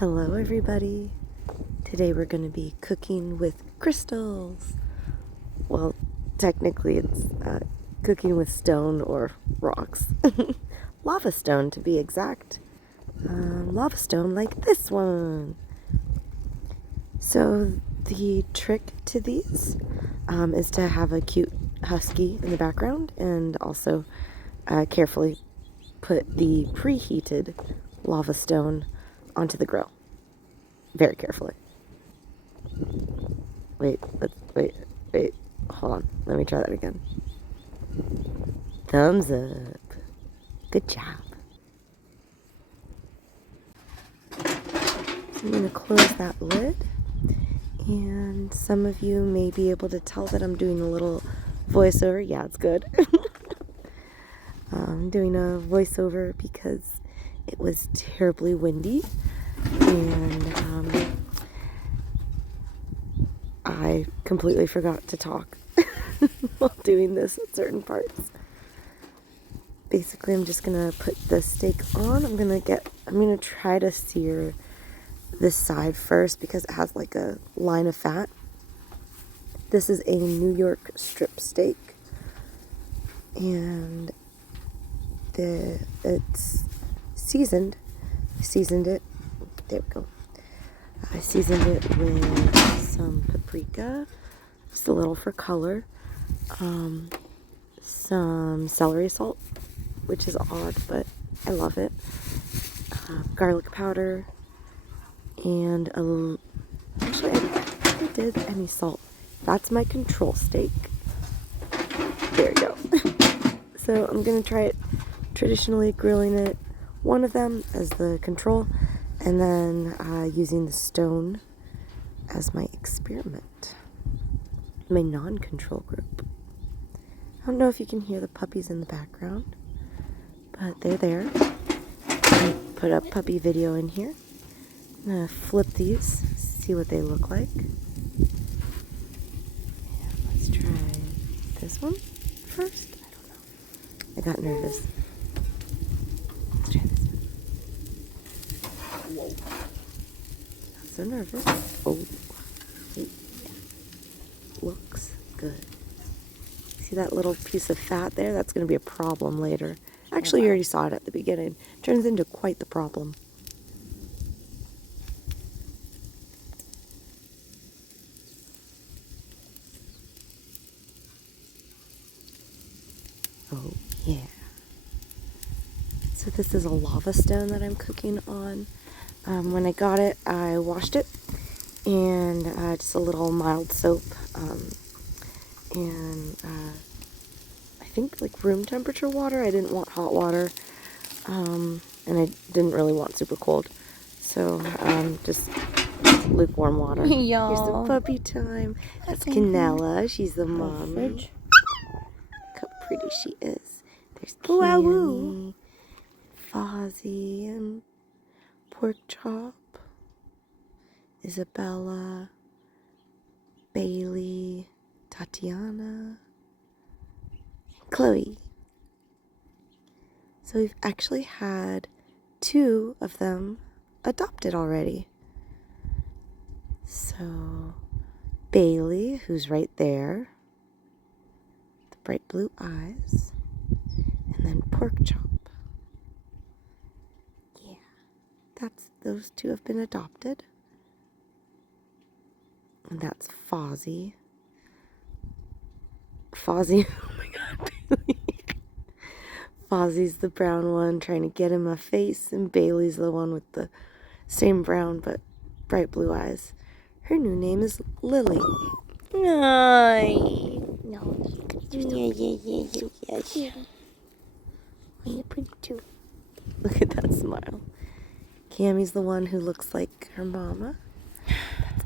Hello everybody. Today we're going to be cooking with crystals. Well, technically it's cooking with stone or rocks. Lava stone to be exact. Lava stone like this one. So the trick to these is to have a cute husky in the background and also carefully put the preheated lava stone onto the grill. Very carefully. Wait, hold on. Let me try that again. Thumbs up. Good job. So I'm going to close that lid. And some of you may be able to tell that I'm doing a little voiceover. Yeah, it's good. I'm doing a voiceover because it was terribly windy. And I completely forgot to talk while doing this at certain parts. Basically, I'm just gonna put the steak on. I'm gonna try to sear this side first because it has like a line of fat. This is a New York strip steak, and it's seasoned. I seasoned it. There we go. I seasoned it with some paprika, just a little for color, some celery salt, which is odd, but I love it, garlic powder, and actually I did any salt. That's my control steak. There we go. So I'm going to try it traditionally, grilling it, one of them as the control, and then using the stone as my experiment, my non-control group. I don't know if you can hear the puppies in the background, but they're there. I put a puppy video in here. I'm going to flip these, see what they look like. And let's try this one first. I don't know. I got nervous. Let's try this one. Whoa. Not so nervous. Oh. Yeah. Looks good. See that little piece of fat there? That's going to be a problem later. Actually, you already saw it at the beginning. It turns into quite the problem. Oh, yeah. So this is a lava stone that I'm cooking on. When I got it, I washed it and just a little mild soap and I think like room temperature water. I didn't want hot water, and I didn't really want super cold, so just lukewarm water. Y'all. Here's some puppy time. That's Canella. She's the mom. Look how pretty she is. There's Cammy, Fozzie, and Pork Chop, Isabella, Bailey, Tatiana, and Chloe. So we've actually had 2 of them adopted already. So Bailey, who's right there, the bright blue eyes, and then Pork Chop. Yeah, those 2 have been adopted. And that's Fozzie. Fozzie, oh my god, Bailey. Fozzie's the brown one trying to get in my face, and Bailey's the one with the same brown but bright blue eyes. Her new name is Lily. No. Yeah. Oh, you're pretty too. Look at that smile. Cammy's the one who looks like her mama.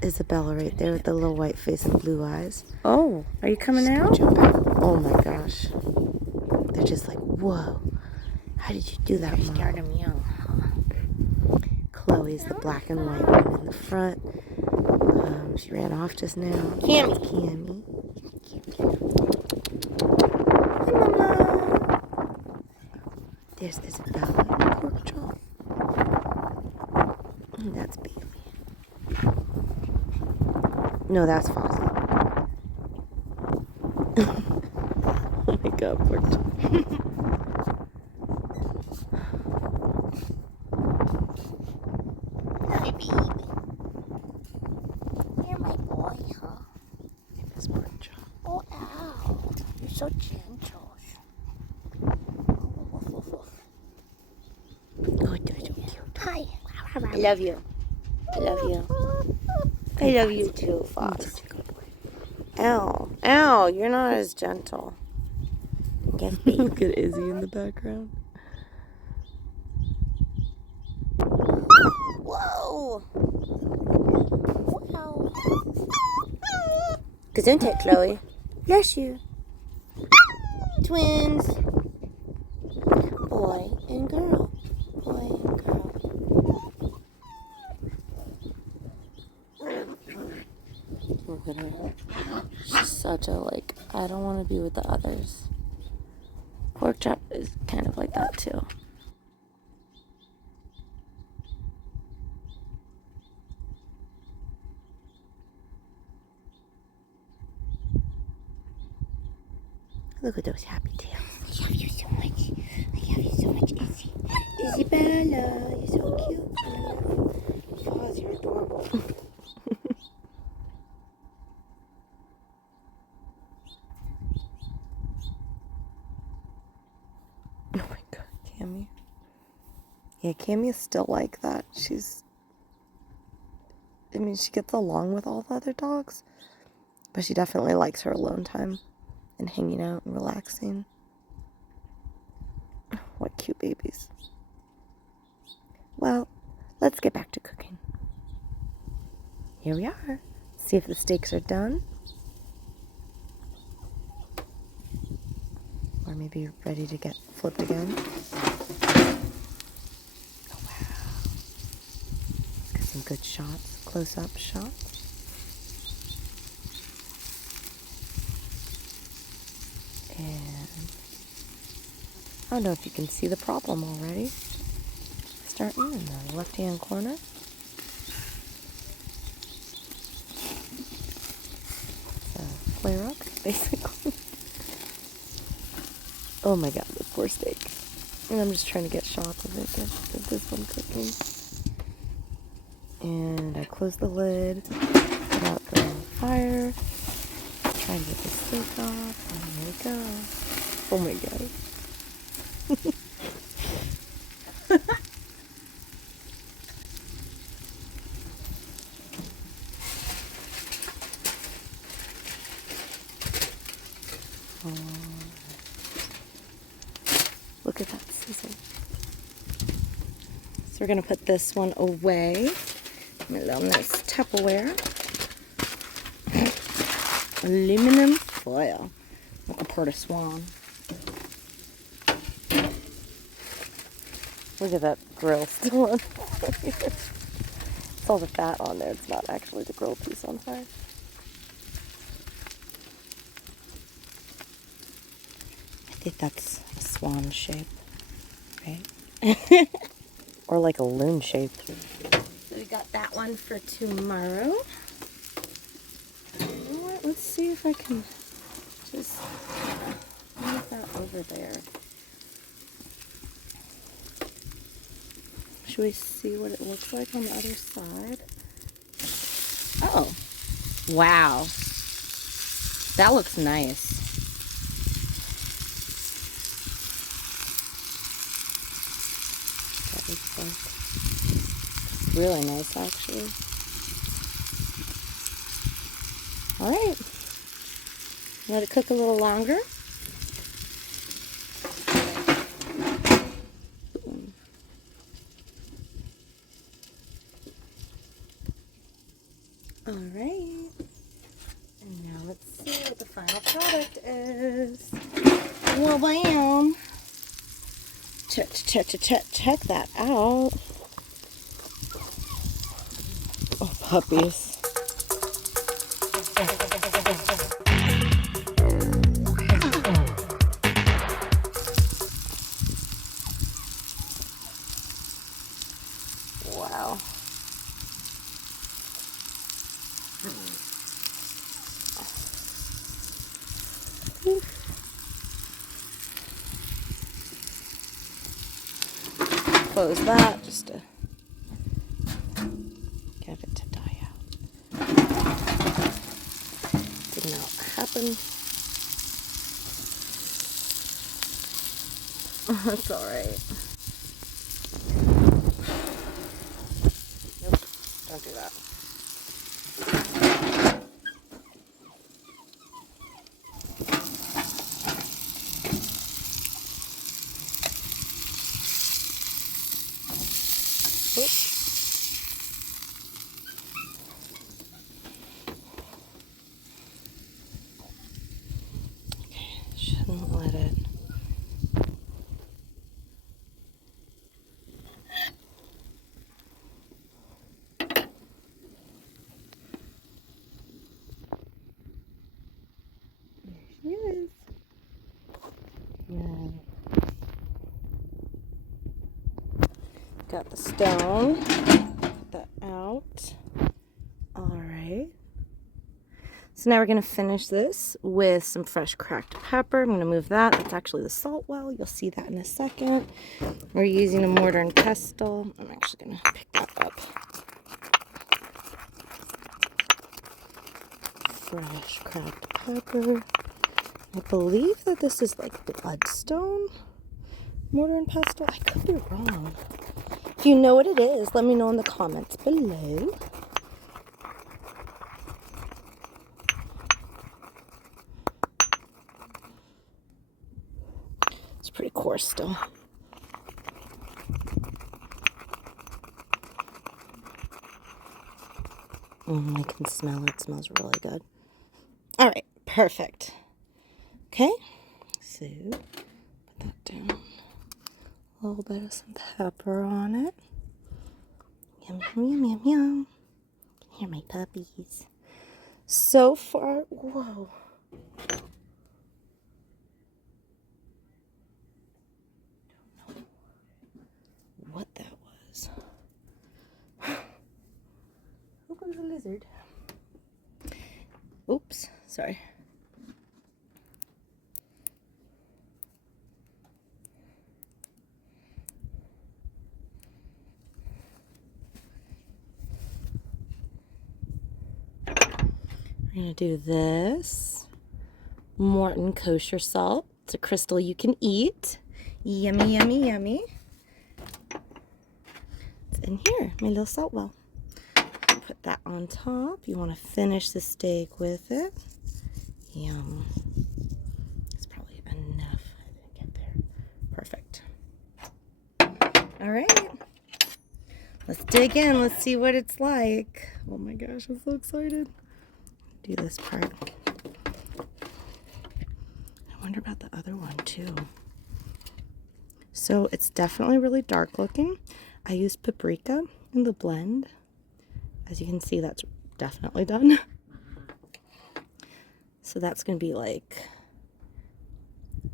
That's Isabella right there with the little white face and blue eyes. Oh, are you coming out? Oh my gosh. They're just like, whoa. How did you do that, Mom? Start them young, huh? Chloe's the black and white one in the front. She ran off just now. Cammy. Cammy. There's Isabella and Pork Chop. That's baby. No, that's Fozzie. Oh my god, poor Hi, baby. You're my boy, huh? Miss poor John. Oh, ow. You're so gentle. Oh, they're so cute. Hi. I love you. I love you. I love you too, Fox. Such a good boy. Ow. Ow. You're not as gentle. Yes, baby. Look at Izzy in the background. Whoa. Wow. Gesundheit, Chloe. Bless you. Twins. Boy and girl. Boy and girl. Look at her. She's such a, like, I don't want to be with the others. Pork chop is kind of like that too. Look at those happy tails. I love you so much. I love you so much, Izzy. Isabella, you're so cute. Foz, you're adorable. Oh my god, Cammy. Yeah, Cammy is still like that. I mean, she gets along with all the other dogs, but she definitely likes her alone time and hanging out and relaxing. What cute babies. Well, let's get back to cooking. Here we are. See if the steaks are done. Or maybe ready to get flipped again. Oh wow. Got some good shots, close-up shots. And I don't know if you can see the problem already. Starting in the left-hand corner. It's a flare-up, basically. Oh my god, this poor steak. And I'm just trying to get shots of it, get this one cooking. And I close the lid, put out the fire, try to get the steak off, and there we go. Oh my god. Look at that sizzle. So we're going to put this one away in a little nice Tupperware. Aluminum foil. Like a Porta Swan. Look at that grill still on fire. It's all the fat on there. It's not actually the grill piece on fire. I think that's a swan shape, right? Or like a loon shape. So we got that one for tomorrow. You know what? Let's see if I can just move that over there. Should we see what it looks like on the other side? Oh. Wow. That looks nice. That looks like really nice, actually. All right. Let it cook a little longer. All right. And now let's see what the final product is. Well, bam. Check that out. Oh, puppies. Wow. close that just to get it to die out. Did not happen. That's alright. Nope, don't do that. Oops. Okay, shouldn't let it. There she is. Yeah. Got the stone. Put that out. Alright. So now we're going to finish this with some fresh cracked pepper. I'm going to move that. That's actually the salt well. You'll see that in a second. We're using a mortar and pestle. I'm actually going to pick that up. Fresh cracked pepper. I believe that this is like bloodstone mortar and pestle. I could be wrong. If you know what it is, let me know in the comments below. It's pretty coarse still. I can smell it. It smells really good. All right, perfect. Okay, so put that down. A little bit of some pepper on it. Yum, yum, yum, yum, yum. Here are my puppies. So far, whoa. Don't know what that was. Look, there's a lizard. Oops, sorry. We're going to do this. Morton kosher salt. It's a crystal you can eat. Yummy, yummy, yummy. It's in here, my little salt well. Put that on top. You want to finish the steak with it. Yum. It's probably enough. I didn't get there. Perfect. All right. Let's dig in. Let's see what it's like. Oh my gosh, I'm so excited. Do this part. I wonder about the other one too. So it's definitely really dark looking. I used paprika in the blend. As you can see, that's definitely done. So that's going to be like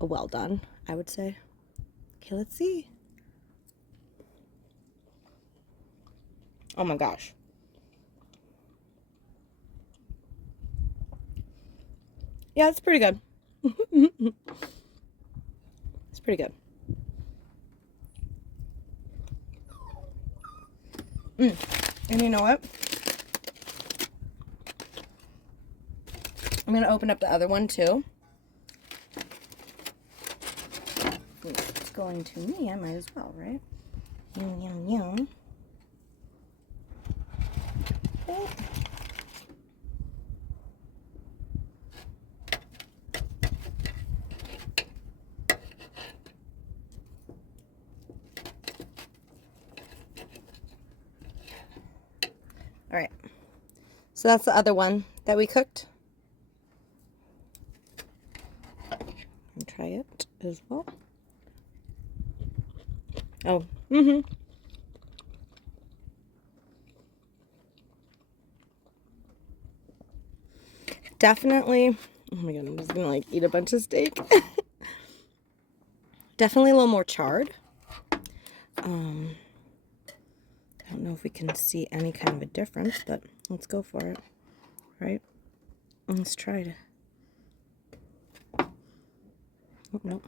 a well done, I would say. Okay, let's see. Oh my gosh. Yeah, it's pretty good. It's pretty good. And you know what? I'm going to open up the other one too. It's going to me. I might as well, right? Yum, yum, yum. Okay. All right. So that's the other one that we cooked. And try it as well. Oh, Definitely. Oh my god, I'm just gonna like eat a bunch of steak. Definitely a little more charred. I don't know if we can see any kind of a difference, but let's go for it. Right? Let's try it. Oh, no.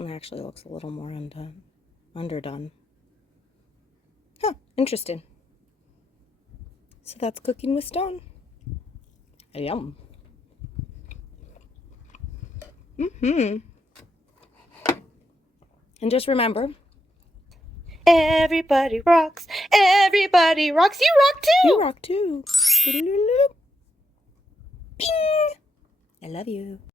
one actually looks a little more underdone. Huh, interesting. So that's cooking with stone. Yum. And just remember, everybody rocks. Everybody rocks. You rock too. You rock too. Ping. I love you.